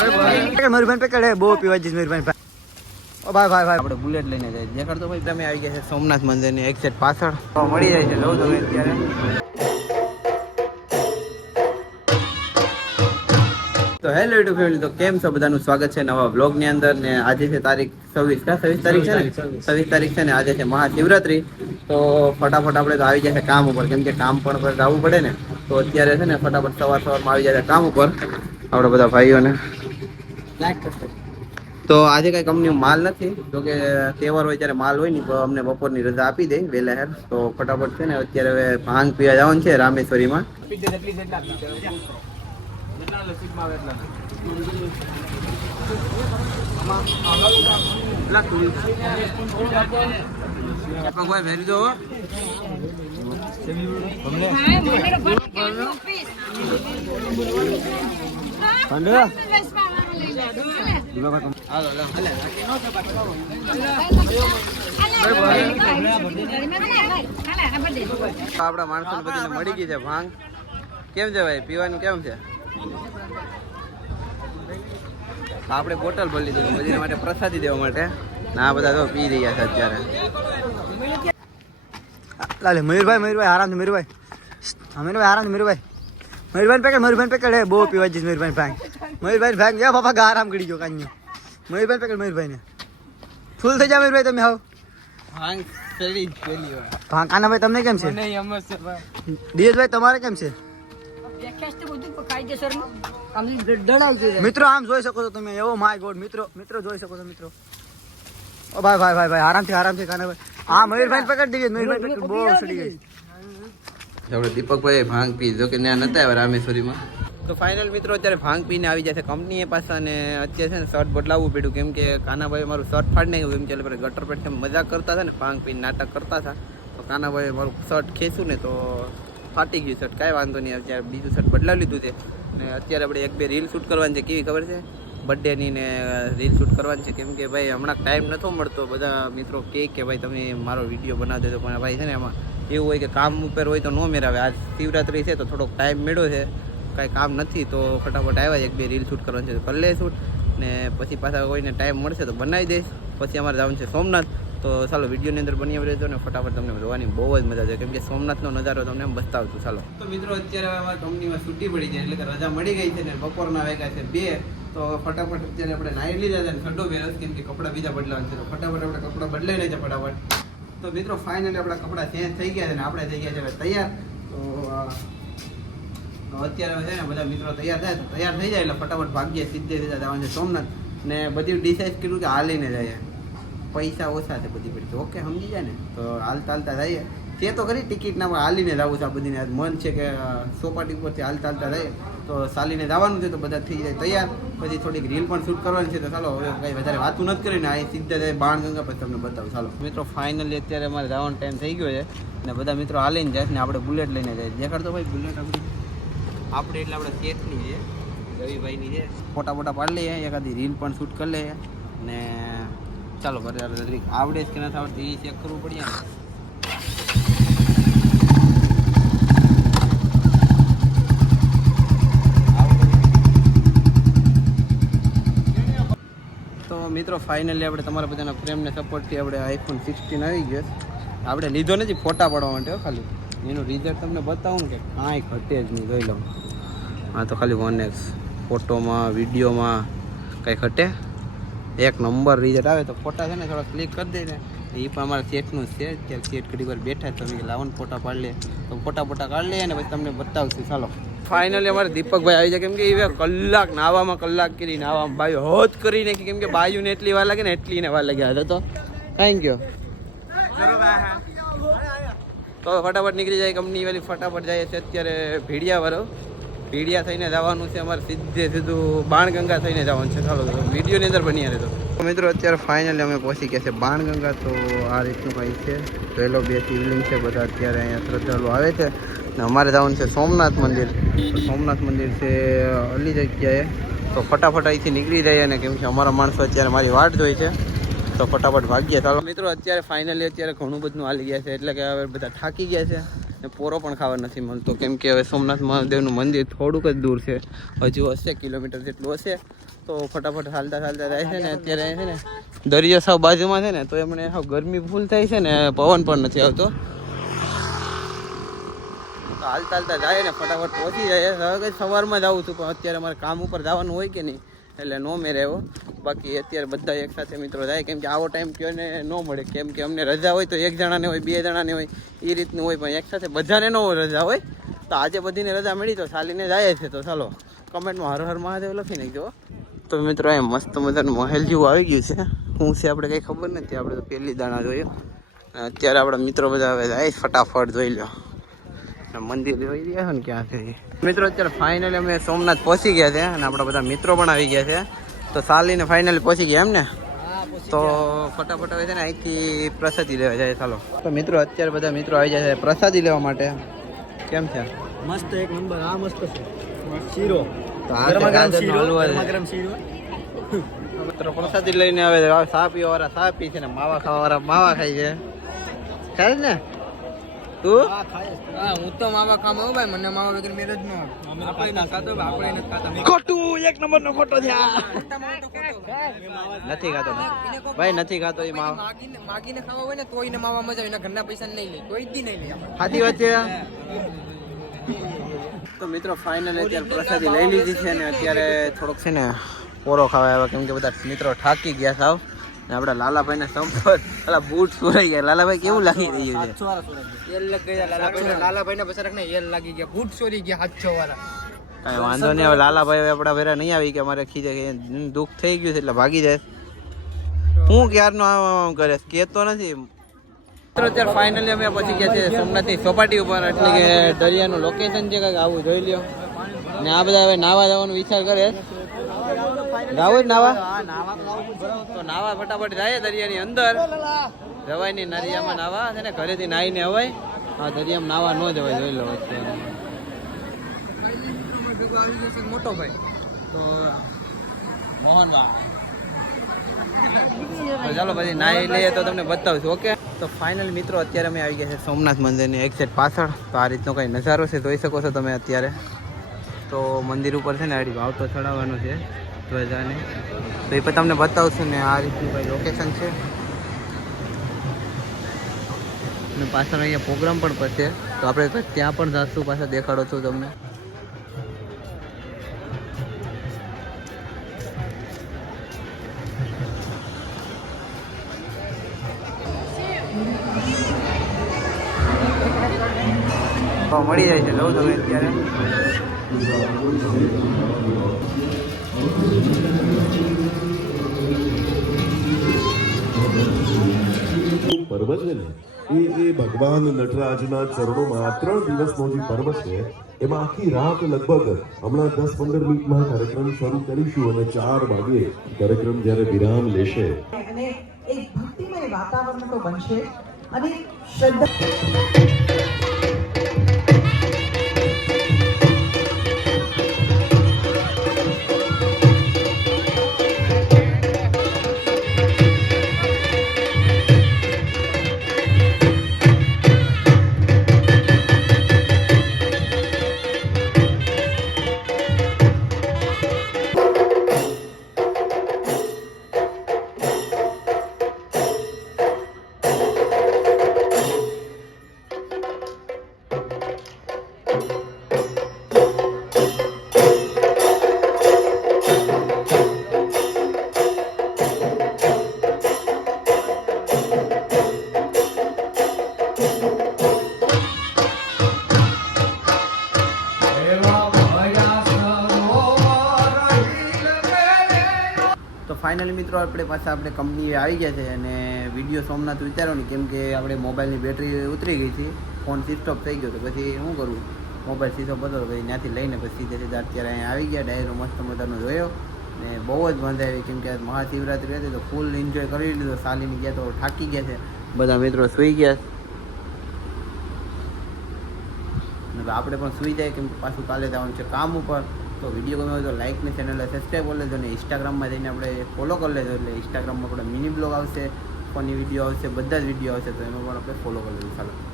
મયુરભાઈ પકડે બહુ પીવા જઈશ મયુરભાઈ ભાઈ ઓ ભાઈ ભાઈ ભાઈ. આપણે બુલેટ લઈને જઈએ. દેખાડતો ભાઈ તમે આવી ગયા છે સોમનાથ મંદિરની એક્ઝેક્ટ પાછળ. મળી જાય છે લઉં તમે અત્યારે. તો હેલો યુટ્યુબ ફેમિલી તો કેમ છો? બધાનું સ્વાગત છે નવા બ્લોગની અંદર. ને આજે છે તારીખ છવ્વીસ કા? છવ્વીસ તારીખ છે ને? છવ્વીસ તારીખ છે ને આજે છે મહાશિવરાત્રી. તો ફટાફટ આપણે તો આવી જાય છે કામ ઉપર કેમ કે કામ પણ પર જવું પડે ને. તો અત્યારે છે ને ફટાફટ સવાર સવારમાં આવી જાય છે કામ ઉપર. આપણે બધા ભાઈઓને. તો આજે કઈ કંપની માલ નથી. જો કે તહેવાર હોય ત્યારે માલ હોય ને તો અમને બપોરની રજા આપી દે વહેલા હેર તો ફટાફટ છે ને અત્યારે હવે ભાંગ પીવા જવાનું છે રામેશ્વરીમાં. ભાઈ આપણા માણસો બધાને મળી ગઈ છે ભાંગ. કેમ છે ભાઈ? પીવાનું કેમ છે? આપણે બોટલ ભરી લીધી બધી માટે પ્રસાદી દેવા માટે. ના બધા તો પી રહ્યા છે અત્યારે. લાલે, મયુરભાઈ મયુરભાઈ આરામ મયુરભાઈ. મયુરભાઈ આરામ મયુરભાઈ. મયુરભાઈ પેકેટ મયુરભાઈ પકડે બહુ પીવા જઈશ મયુરભાઈ ભાઈ મયુરભાઈ ભાઈ ગયા બાપા ગા આરામ કરી ગયો કાંઈ મયુરભાઈ પકડ મયુરભાઈ ને ફૂલ થઈ જાય મયુરભાઈ તમે આવો ભાંગ ચડી પેલી વાર. ભાં કાનાભાઈ તમને કેમ છે? દિયેશભાઈ તમારે કેમ છે? મિત્રો આમ જોઈ શકો છો તમે. એવો માય ગોડ. મિત્રો મિત્રો જોઈ શકો છો મિત્રો. ઓ ભાઈ ભાઈ ભાઈ ભાઈ આરામથી આરામથી કાનાભાઈ હા મયુરભાઈ પકડી દીધી. મયુરભાઈ પકડી બહુ સડી ગઈ આપણે દીપકભાઈ ભાંગ પી જો કે ત્યાં નતા આવ્યા રામેશ્વરીમાં? તો ફાઇનલ મિત્રો અત્યારે ભાંગ પીને આવી જશે કંપનીએ પાસે અને અત્યારે છે ને શર્ટ બદલાવવું પડ્યું. કેમ કે કાનાભાઈ મારું શર્ટ ફાડી નાખ્યું. એમ ચાલે પેલા ગટર પેટ મજાક કરતા હતા ને, ભાંગ પીને નાટક કરતા હતા. તો કાનાભાઈ મારું શર્ટ ખેંચ્યું ને તો ફાટી ગયું શર્ટ. કાંઈ વાંધો નહીં, અત્યારે બીજું શર્ટ બદલાવી લીધું છે. ને અત્યારે આપણે એક બે રીલ શૂટ કરવાની છે. કેવી ખબર છે? બર્થડેની ને રીલ શૂટ કરવાની છે. કેમ કે ભાઈ, હમણાં ટાઈમ નતો મળતો. બધા મિત્રો કહે કે ભાઈ, તમે મારો વીડિયો બનાવી દેજો પણ ભાઈ છે ને, એમાં એવું હોય કે કામ ઉપર હોય તો ન મેળવે. આજ શિવરાત્રી છે તો થોડોક ટાઈમ મેળ્યો છે. કાંઈ કામ નથી, તો ફટાફટ આવ્યા એક બે રીલ શૂટ કરવાનું છે તો કરી લે શૂટ ને પછી પાછા કોઈને ટાઈમ મળશે તો બનાવી દઈશ. પછી અમારે જવાનું છે સોમનાથ. તો ચાલો, વિડીયોની અંદર બની રહેજો ને ફટાફટ તમને જોવાની બહુ જ મજા આવે કેમ કે સોમનાથનો નજારો તમને એમ બતાવશું. ચાલો. તો મિત્રો, અત્યારે અમારી કંપનીમાં છૂટી પડી છે, એટલે કે રજા મળી ગઈ છે ને, બપોરના વાગ્યા છે બે. તો ફટાફટ અત્યારે આપણે નાહી લીધા છે ઠંડો બેરસ કેમ કે કપડાં બીજા બદલાવાના છે. તો ફટાફટ આપણે કપડાં બદલાઈ લે છે ફટાફટ. તો મિત્રો ફાઇનલી આપણા કપડાં ચેન્જ થઈ ગયા છે ને, આપણે થઈ ગયા છે તૈયાર. તો અત્યારે છે ને બધા મિત્રો તૈયાર થાય તો તૈયાર થઈ જાય એટલે ફટાફટ ભાગ્ય સીધે સીધા જવાનું છે સોમનાથ. ને બધી ડિસાઇડ કર્યું કે હાલીને જઈએ. પૈસા ઓછા છે બધી પડી ઓકે, સમજી જાય ને. તો હાલતા હાલતા જઈએ તે તો ખરી ટિકિટના ના હાલીને જવું છે આ બધીને. મન છે કે સોપાટી ઉપરથી હાલતા હાલતા જઈએ તો ચાલીને જવાનું છે તો બધા થઈ જાય તૈયાર. પછી થોડીક રીલ પણ શૂટ કરવાની છે તો ચાલો, હવે કંઈ વધારે વાતું નથી કરીને આ સીધા જાય બાણગંગા પછી તમને બતાવું. ચાલો. મિત્રો ફાઇનલી અત્યારે અમારે જવાનો ટાઈમ થઈ ગયો છે. ને બધા મિત્રો હાલીને જાય ને આપણે બુલેટ લઈને જાય દેખાડતો ભાઈ બુલેટ આપણી આપણે એટલે આપણે શેઠની છે, રવિભાઈની છે. ફોટા ફોટા પાડી લઈએ એકાદી રીલ પણ શૂટ કરી લઈએ. ને ચાલો ઘરે આવડે કે નથી આવડતી એ ચેક કરવું પડે ને મિત્રો ફાઇનલી આપણે તમારા બધાના પ્રેમને સપોર્ટથી આપણે આઈફોન સિક્સટીન આવી ગયો આપણે લીધો નથી ફોટા પાડવા માટે ખાલી. એનું રિઝલ્ટ તમને બતાવું કે કાંઈ ઘટે જ નહીં, જોઈ લઉં હા તો ખાલી વન એક્સ ફોટોમાં, વિડીયોમાં કંઈ ઘટે? એક નંબર રિઝલ્ટ આવે તો ફોટા છે ને, થોડા ક્લિક કરી દે ને એ પણ અમારા સેટનું છે ત્યાં સેટ ઘડી વાર બેઠા તો અમે લાવન ફોટા પાડી લે. તો ફોટા ફોટા કાઢી લઈએ ને પછી તમને બતાવશું. ચાલો. ફાઇનલી અમારે દીપકભાઈ આવી જાય કેમ કે એ કલાક નાવામાં કલાક કરી નાવામાં ભાઈ હોજ કરી નાખી કેમ કે બાયુને એટલી વાર લાગે ને એટલી ને વાર લાગે હતા તો. થેન્ક યુ તો ફટાફટ નીકળી જાય કંપની વાળી, ફટાફટ જાય છે અત્યારે ભીડિયા વાળો ભીડિયા થઈને જવાનું છે અમારે સીધે સીધું બાણગંગા થઈને જવાનું છે. ચાલો વિડીયોની અંદર બની રહેતો તો. મિત્રો, અત્યારે ફાઇનલી અમે પહોંચી ગયા છે બાણગંગા, તો આ રીતનું કંઈ છે? પહેલો બે શિવલિંગ છે, બધા અત્યારે અહીંયા શ્રદ્ધાળુ આવે છે. ને અમારે જવાનું છે સોમનાથ મંદિર. સોમનાથ મંદિર છે અલી જગ્યાએ. તો ફટાફટ અહીંથી નીકળી જાય ને કેમ કે અમારા માણસો અત્યારે મારી વાટ જોઈ છે. તો ફટાફટ ભાગીએ. ચાલો. મિત્રો, અત્યારે ફાઇનલી અત્યારે ઘણું બધું હાલી ગયા છે. એટલે કે હવે બધા થાકી ગયા છે ને પોરો પણ ખાવા નથી મળતો. કેમ કે હવે સોમનાથ મહાદેવનું મંદિર થોડુંક જ દૂર છે. હજુ હશે, કિલોમીટર જેટલું હશે. તો ફટાફટ ચાલતા ચાલતા જાય છે ને, અત્યારે છે ને, દરિયા સાવ બાજુમાં છે ને, તો એમને સાવ ગરમી ફૂલ થાય છે ને, પવન પણ નથી આવતો. હાલતા હાલતા જાય ને, ફટાફટ પહોંચી જાય. સવારમાં જ આવું છું, પણ અત્યારે મારે કામ ઉપર જવાનું હોય કે નહીં? એટલે નો મેરે એવો બાકી અત્યારે બધા એક સાથે મિત્રો જાય કેમ કે આવો ટાઈમ કયો ને મળે. કેમ કે અમને રજા હોય તો એક જણાને હોય, બે જણાને હોય એ રીતનું હોય. પણ એક સાથે બધાને ન રજા હોય. તો આજે બધીને રજા મળી તો સાલીને જાય છે. તો ચાલો કમેન્ટમાં હર હર મહાદેવ લખી નાખજો તો મિત્રો એ મસ્ત મજાનું મહેલ જેવું આવી ગયું છે. શું છે આપણે કંઈ ખબર નથી. આપણે તો પહેલી દાણા જોયું અત્યારે આપણા મિત્રો બધા હવે જાય ફટાફટ, જોઈ લો મંદિર જોઈ રહ્યા છે ને ક્યાંથી? મિત્રો અત્યારે ફાઇનલી અમે સોમનાથ પહોંચી ગયા છે અને આપણા બધા મિત્રો પણ આવી ગયા છે. તો ચાલીને ફાઇનલી પહોંચી ગયા એમ ને? તો ફટાફટ હવે છે ને અહીંથી પ્રસાદી લેવા જાય ચાલો. તો મિત્રો અત્યારે બધા મિત્રો આવી જાય છે પ્રસાદી લેવા માટે. કેમ છે? મસ્ત એક નંબર આ મસ્ત છે. શીરો. તો આ પ્રસાદી લઈને આવે છે. ચા પીવા વાળા ચા પી છે ને માવા ખાવા વાળા માવા ખાય છે. ખાય ને? તું? હા હું તો માવા ખામ આવું ભાઈ મને માવા વગર મેરેજ નો ન આવે આપણે નથી ખાતો આપણે નથી ખાતા. ખોટું એક નંબર નો ખોટો ખોટો. નથી ખાતો ભાઈ નથી ખાતો એ માવા. માગીને માગીને ખાવા હોય ને તોય ને માવા મજા આવે એના ઘરના પૈસા નહીં લે. તોય દી નહીં લે. સાચી વાત છે તો મિત્રો ફાઇનલ અત્યારે પ્રસાદી લઈ લીધી છે ને અત્યારે થોડોક છે ને પોરો ખાવા આવ્યા કેમ કે બધા મિત્રો થાકી ગયા સાવ. ને આપણા લાલાભાઈ ને સંપર્ક બૂટ સુરાઈ ગયા. લાલાભાઈ કેવું લાગી રહ્યું છે? એલ લાગી ગયા લાલાભાઈ. લાલાભાઈ ના બચારા ને એલ લાગી ગયા. બૂટ ચોરી ગયા હાથ વાળા કાંઈ વાંધો નહીં હવે લાલાભાઈ હવે આપણા વેરા નહીં આવી કે અમારે ખીજે કે દુઃખ થઈ ગયું છે એટલે ભાગી જાય. હું ક્યારનો આમ આમ કરે? કહેતો નથી. અત્યારે ફાઇનલી અમે પછી ગયા છે સોમનાથની ચોપાટી ઉપર એટલે કે દરિયાનું લોકેશન છે કંઈક આવું જોઈ લ્યો. ને આ બધા હવે નાવા જવાનો વિચાર કરે. ગાવું જ નાવા. તો નાવા ફટાફટ જાય દરિયાની અંદર. જવાય નહીં નરિયામાં નાવા છે ને, ઘરેથી નાહીને અવાય. આ દરિયામાં નાવા ન જવાય, જોઈ લો આવી મોટો ભાઈ. તો તો ચાલો પછી નાહી લઈએ તો તમને બતાવશું, ઓકે? તો ફાઇનલ મિત્રો, અત્યારે અમે આવી ગયા છે સોમનાથ મંદિરની એક સાઈડ પાછળ. તો આ રીતનો કંઈ નજારો છે, જોઈ શકો છો તમે અત્યારે. તો મંદિર ઉપર છે ને, આડી ભાવ તો ચડાવવાનો છે. ધ્વજાને તો એ પણ તમને બતાવશું ને આ રીતનું ભાઈ લોકેશન છે. અને પાછળ અહીંયા પ્રોગ્રામ પણ પડશે તો આપણે ત્યાં પણ જશું, પાછા દેખાડો છું તમને. મળી જાય છે, જવું તમે અત્યારે. પર્વ છે ને, એ એ ભગવાન નટરાજના ચરણોમાં ત્રણ દિવસનો જે પર્વ છે, એમાં આખી રાત લગભગ હમણાં દસ પંદર મિનિટમાં કાર્યક્રમ શરૂ કરીશું અને ચાર વાગે કાર્યક્રમ જ્યારે વિરામ લેશે. અને એક ભક્તિમય વાતાવરણ તો બનશે. અને શ્રદ્ધા ફાઇનલી મિત્રો આપણે પાછા આપણે કંપનીએ આવી ગયા છે અને વીડિયો સોમનાથ વિચારો ને કેમ કે આપણે મોબાઈલની બેટરી ઉતરી ગઈ છે. ફોન સ્વિચ ઓફ થઈ ગયો તો પછી શું કરવું? મોબાઈલ સ્વિચ ઓફ હતો પછી ત્યાંથી લઈને પછી સીધે સીધા અત્યારે અહીંયા આવી ગયા. ડાયરો મસ્ત મજાનો જોયો ને બહુ જ મજા આવી. કેમ કે મહાશિવરાત્રી હતી તો ફૂલ એન્જોય કરી લીધો. સાલીની ગયા તો થાકી ગયા છે. બધા મિત્રો સુઈ ગયા. આપણે પણ સુઈ જાય કેમ કે પાછું કાલે જવાનું છે કામ ઉપર. તો વીડિયો ગમે તો લાઈક ને ચેનલને સબસ્ક્રાઈબ કરી લેજો ને ઇન્સ્ટાગ્રામમાં જઈને આપણે ફોલો કરી લેજો એટલે ઇન્સ્ટાગ્રામમાં આપણે મિની બ્લોગ આવશે, ફની વીડિયો આવશે, બધા જ વીડિયો આવશે તો એમાં પણ આપણે ફોલો કરી લેજો. ચાલો.